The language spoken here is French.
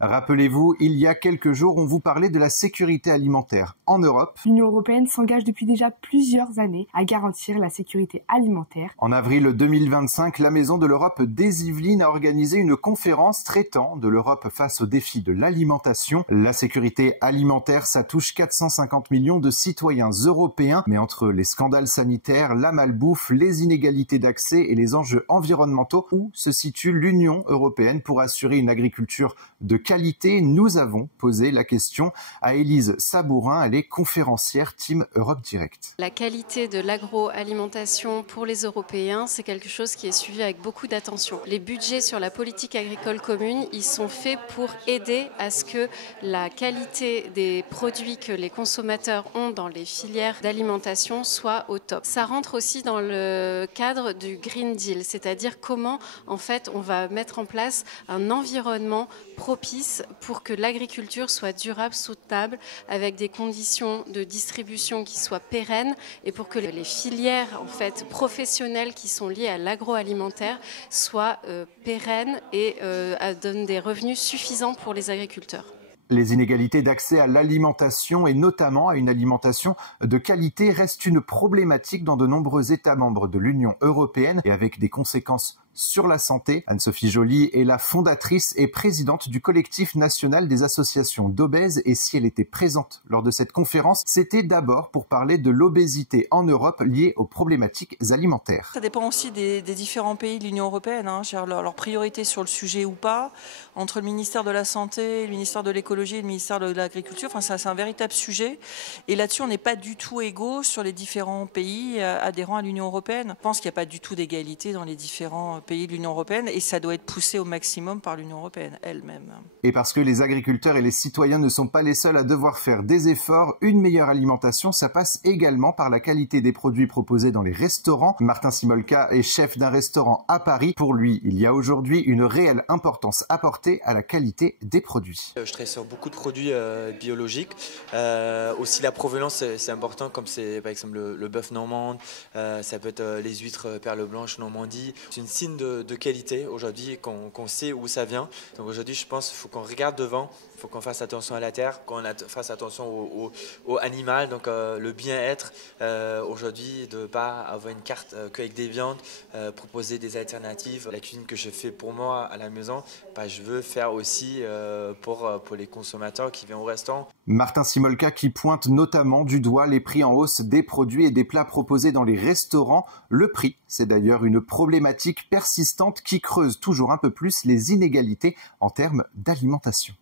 Rappelez-vous, il y a quelques jours, on vous parlait de la sécurité alimentaire en Europe. L'Union européenne s'engage depuis déjà plusieurs années à garantir la sécurité alimentaire. En avril 2025, la Maison de l'Europe des Yvelines a organisé une conférence traitant de l'Europe face aux défis de l'alimentation. La sécurité alimentaire, ça touche 450 millions de citoyens européens. Mais entre les scandales sanitaires, la malbouffe, les inégalités d'accès et les enjeux environnementaux, où se situe l'Union européenne pour assurer une agriculture de qualité? Nous avons posé la question à Élise Sabourin, elle est conférencière Team Europe Direct. La qualité de l'agroalimentation pour les Européens, c'est quelque chose qui est suivi avec beaucoup d'attention. Les budgets sur la politique agricole commune, ils sont faits pour aider à ce que la qualité des produits que les consommateurs ont dans les filières d'alimentation soit au top. Ça rentre aussi dans le cadre du Green Deal, c'est-à-dire comment en fait on va mettre en place un environnement propice pour que l'agriculture soit durable, soutenable, avec des conditions de distribution qui soient pérennes et pour que les filières en fait, professionnelles qui sont liées à l'agroalimentaire soient pérennes et donnent des revenus suffisants pour les agriculteurs. Les inégalités d'accès à l'alimentation et notamment à une alimentation de qualité restent une problématique dans de nombreux États membres de l'Union européenne et avec des conséquences sur la santé. Anne-Sophie Joly est la fondatrice et présidente du collectif national des associations d'obèses et si elle était présente lors de cette conférence, c'était d'abord pour parler de l'obésité en Europe liée aux problématiques alimentaires. Ça dépend aussi des différents pays de l'Union européenne, leur priorité sur le sujet ou pas, entre le ministère de la Santé, le ministère de l'Écologie et le ministère de l'Agriculture. Enfin, c'est un véritable sujet et là-dessus, on n'est pas du tout égaux sur les différents pays adhérents à l'Union européenne. Je pense qu'il n'y a pas du tout d'égalité dans les différents pays de l'Union européenne et ça doit être poussé au maximum par l'Union européenne elle-même. Et parce que les agriculteurs et les citoyens ne sont pas les seuls à devoir faire des efforts, une meilleure alimentation, ça passe également par la qualité des produits proposés dans les restaurants. Martin Simolka est chef d'un restaurant à Paris. Pour lui, il y a aujourd'hui une réelle importance apportée à la qualité des produits. Je travaille sur beaucoup de produits biologiques. Aussi la provenance, c'est important, comme c'est par exemple le bœuf normand, ça peut être les huîtres perles blanches Normandie. C'est une signe de qualité aujourd'hui qu'on sait où ça vient. Donc aujourd'hui je pense qu'il faut qu'on regarde devant, il faut qu'on fasse attention à la terre, qu'on fasse attention au animal, donc le bien-être. Aujourd'hui de ne pas avoir une carte qu'avec des viandes, proposer des alternatives. La cuisine que je fais pour moi à la maison, je veux faire aussi pour les consommateurs qui viennent au restaurant. Martin Simolka qui pointe notamment du doigt les prix en hausse des produits et des plats proposés dans les restaurants. Le prix, c'est d'ailleurs une problématique persistante qui creuse toujours un peu plus les inégalités en termes d'alimentation.